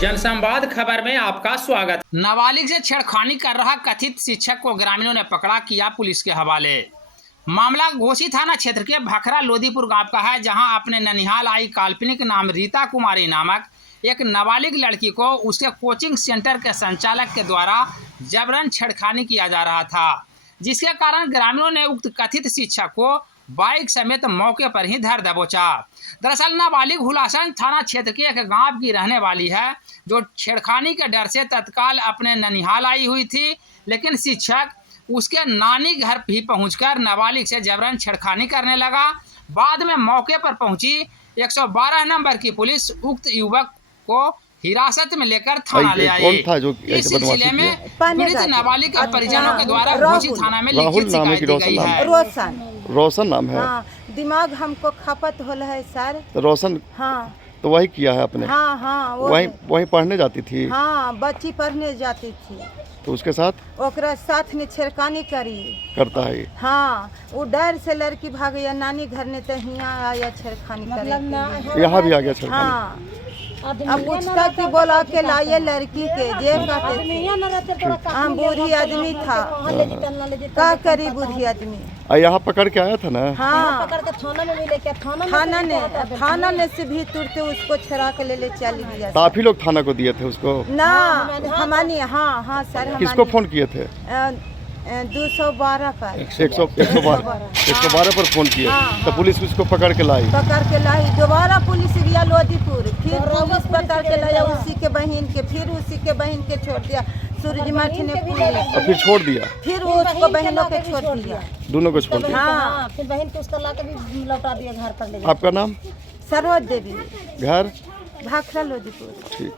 जनसंवाद खबर में आपका स्वागत। नाबालिग से छेड़खानी कर रहा कथित शिक्षक को ग्रामीणों ने पकड़ा, किया पुलिस के हवाले। मामला घोसी थाना क्षेत्र के भाखरा लोदीपुर गांव का है, जहां अपने ननिहाल आई काल्पनिक नाम रीता कुमारी नामक एक नाबालिग लड़की को उसके कोचिंग सेंटर के संचालक के द्वारा जबरन छेड़खानी किया जा रहा था, जिसके कारण ग्रामीणों ने उक्त कथित शिक्षक को बाइक समेत मौके पर ही धर दबोचा। दरअसल नाबालिग हुलासन थाना क्षेत्र के एक गांव की रहने वाली है, जो छेड़खानी के डर से तत्काल अपने ननिहाल आई हुई थी, लेकिन शिक्षक उसके नानी घर भी पहुंचकर नाबालिग से जबरन छेड़खानी करने लगा। बाद में मौके पर पहुंची 112 नंबर की पुलिस उक्त युवक को हिरासत में लेकर थाना ले आई। इस सिलसिले में पीड़ित नाबालिग के परिजनों के द्वारा घोसी थाना में लिखित शिकायत दी गई है। रोशन नाम है। हाँ, दिमाग हमको खपत होल है सर। रोशन। हाँ, तो वही किया है आपने? हाँ हाँ, वही पढ़ने जाती थी? हाँ, बच्ची पढ़ने जाती थी। तो उसके साथ ओकरा साथ ने छेड़खानी करी करता है। हाँ, वो डर से लड़की भाग गया नानी घर ने, तो यहाँ आया छेड़खानी करे। यहाँ भी आ गया छेड़खानी। हाँ, अब पूछता कि बोला के लाइए लड़की के, जे कहते हम बूढ़ी आदमी था, का करी बूढ़ी आदमी। यहाँ पकड़ के आया था ना? हाँ, थाना ने से भी तुरते उसको छुड़ा के ले चली गया। काफी लोग थाना को दिए थे उसको ना हमारी। हाँ हाँ सर, किसको फोन किए थे? 212 पर 112 पर फोन किए। हाँ, तो पुलिस उसको पकड़ के लाई। दोबारा पुलिस गया लोदीपुर, फिर पुलिस पकड़ के लाया उसी के बहन के, फिर उसी के बहन के छोड़ दिया सूरजमठ ने पुलिस। और फिर छोड़ दिया, फिर उसको बहनों के छोड़ दिया, दोनों को छोड़ दिया। हाँ, फिर बहन को उसका ला के भी लौटा दिया घर पर ले। आपका नाम? सरोज देवी, घर भाखरा लोदीपुर। ठीक।